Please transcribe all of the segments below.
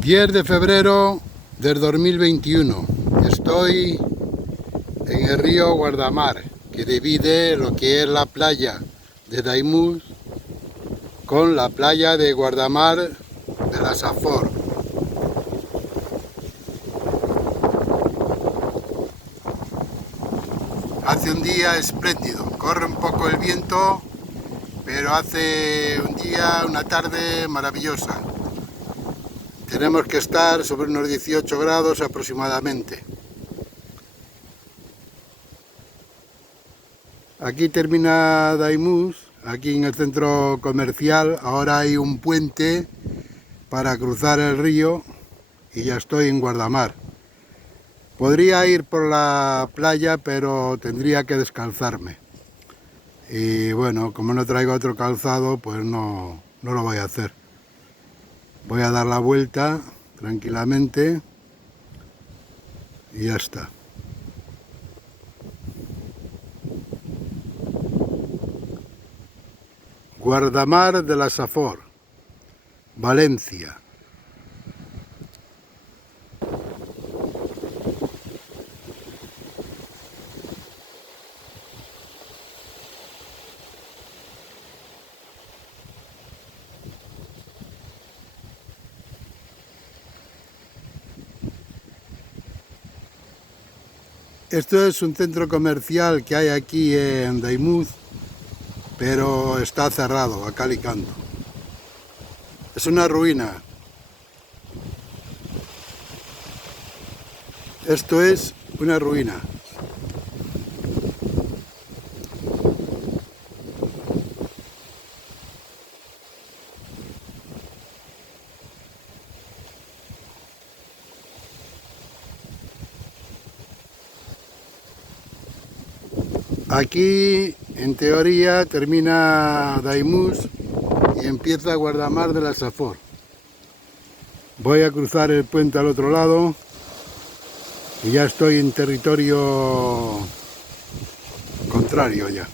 10 de febrero del 2021. Estoy en el río Guardamar, que divide lo que es la playa de Daimús con la playa de Guardamar de la Safor. Hace un día espléndido, corre un poco el viento, pero hace un día, una tarde maravillosa. Tenemos que estar sobre unos 18 grados aproximadamente. Aquí termina Daimús, aquí en el centro comercial. Ahora hay un puente para cruzar el río y ya estoy en Guardamar. Podría ir por la playa, pero tendría que descalzarme. Y bueno, como no traigo otro calzado, pues no lo voy a hacer. Voy a dar la vuelta tranquilamente y ya está. Guardamar de la Safor, Valencia. Esto es un centro comercial que hay aquí en Daimús, pero está cerrado a cal y canto. Es una ruina. Esto es una ruina. Aquí, en teoría, termina Daimús y empieza Guardamar de la Safor. Voy a cruzar el puente al otro lado y ya estoy en territorio contrario ya.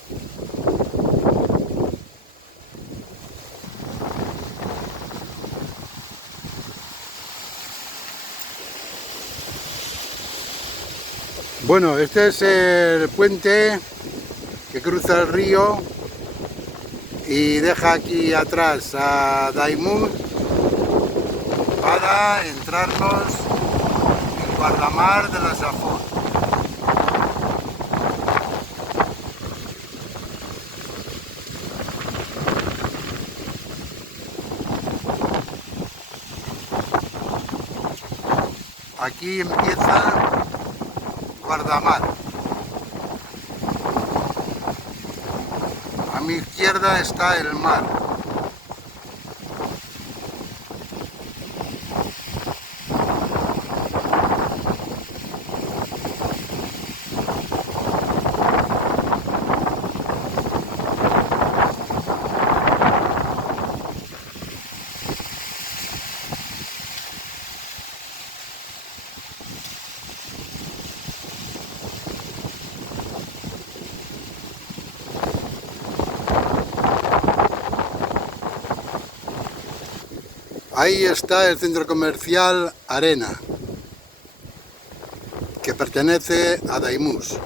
Bueno, este es el puente que cruza el río y deja aquí atrás a Daimús para entrarnos en Guardamar de la Safor. Aquí empieza Guardamar. A mi izquierda está el mar. Ahí está el centro comercial Arena, que pertenece a Daimús.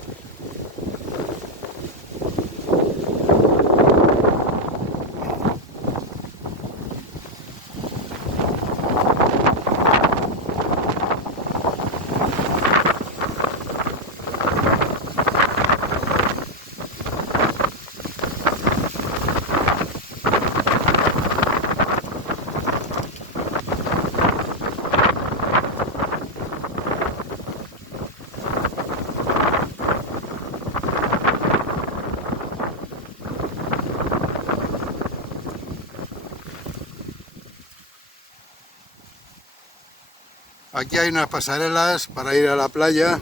Aquí hay unas pasarelas para ir a la playa.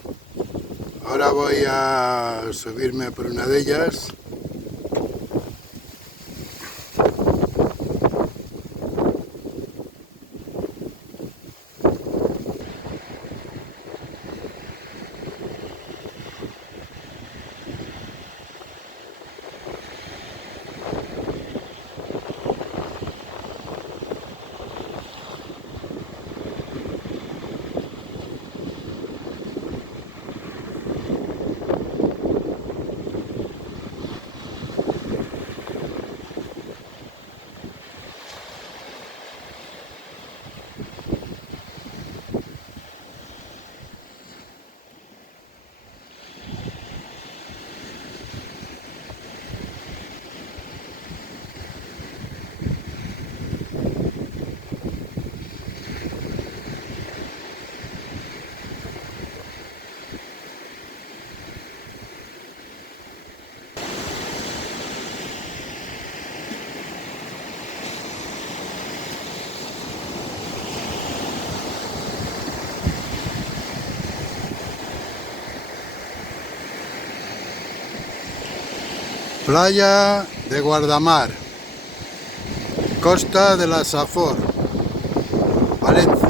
Ahora voy a subirme por una de ellas. Playa de Guardamar, Costa de la Safor, Valencia.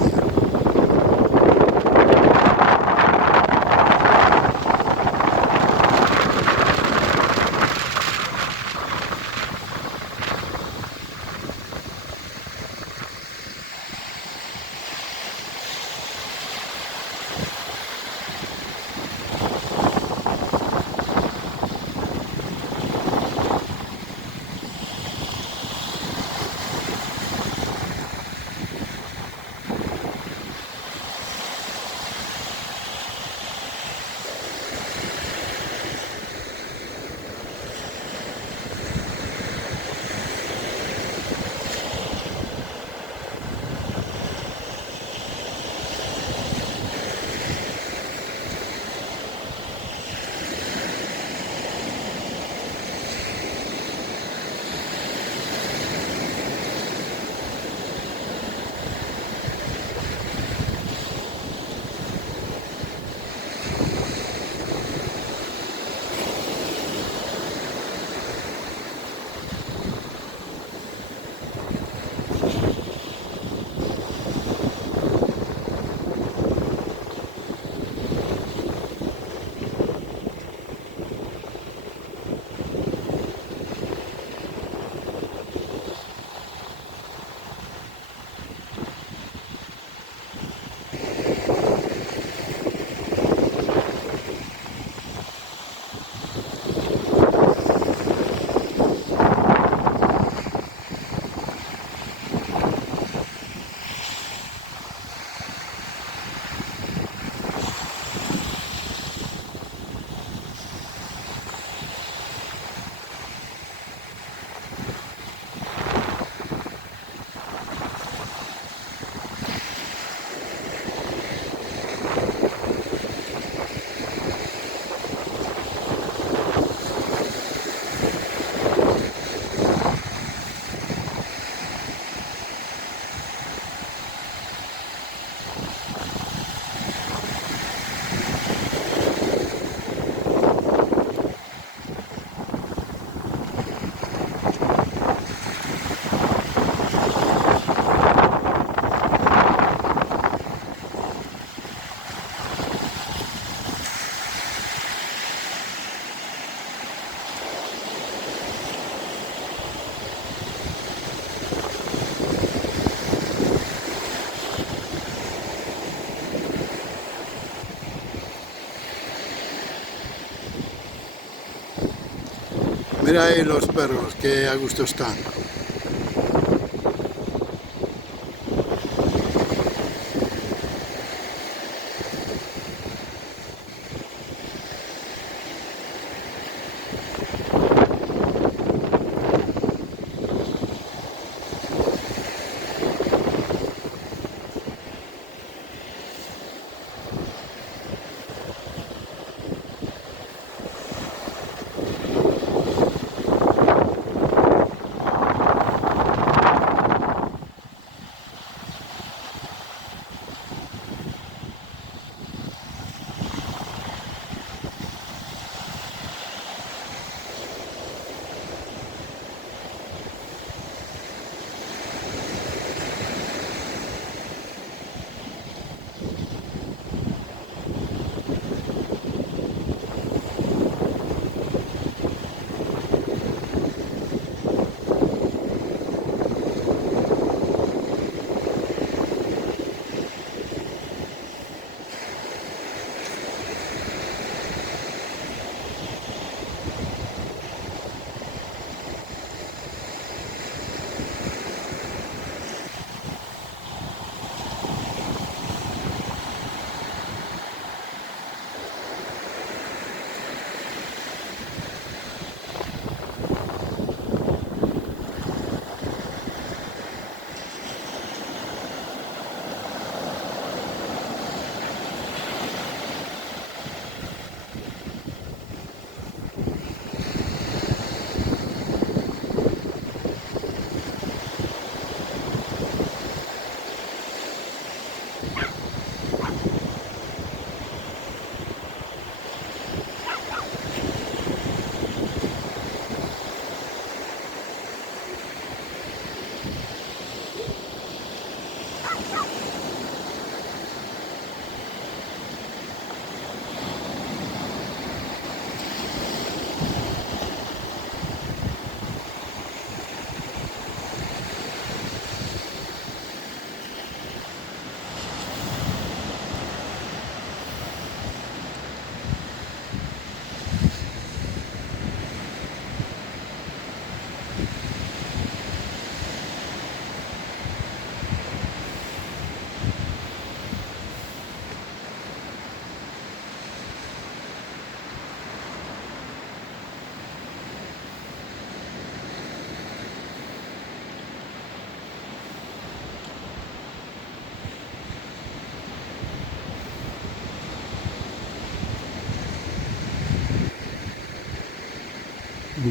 Mira ahí los perros, que a gusto están.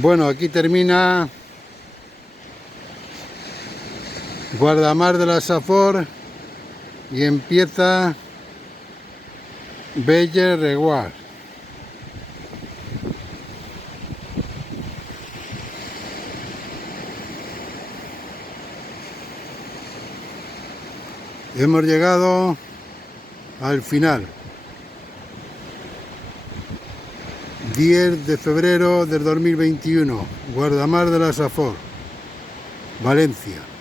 Bueno, aquí termina Guardamar de la Safor y empieza Belle Reguard. Hemos llegado al final. 10 de febrero del 2021, Guardamar de la Safor, Valencia.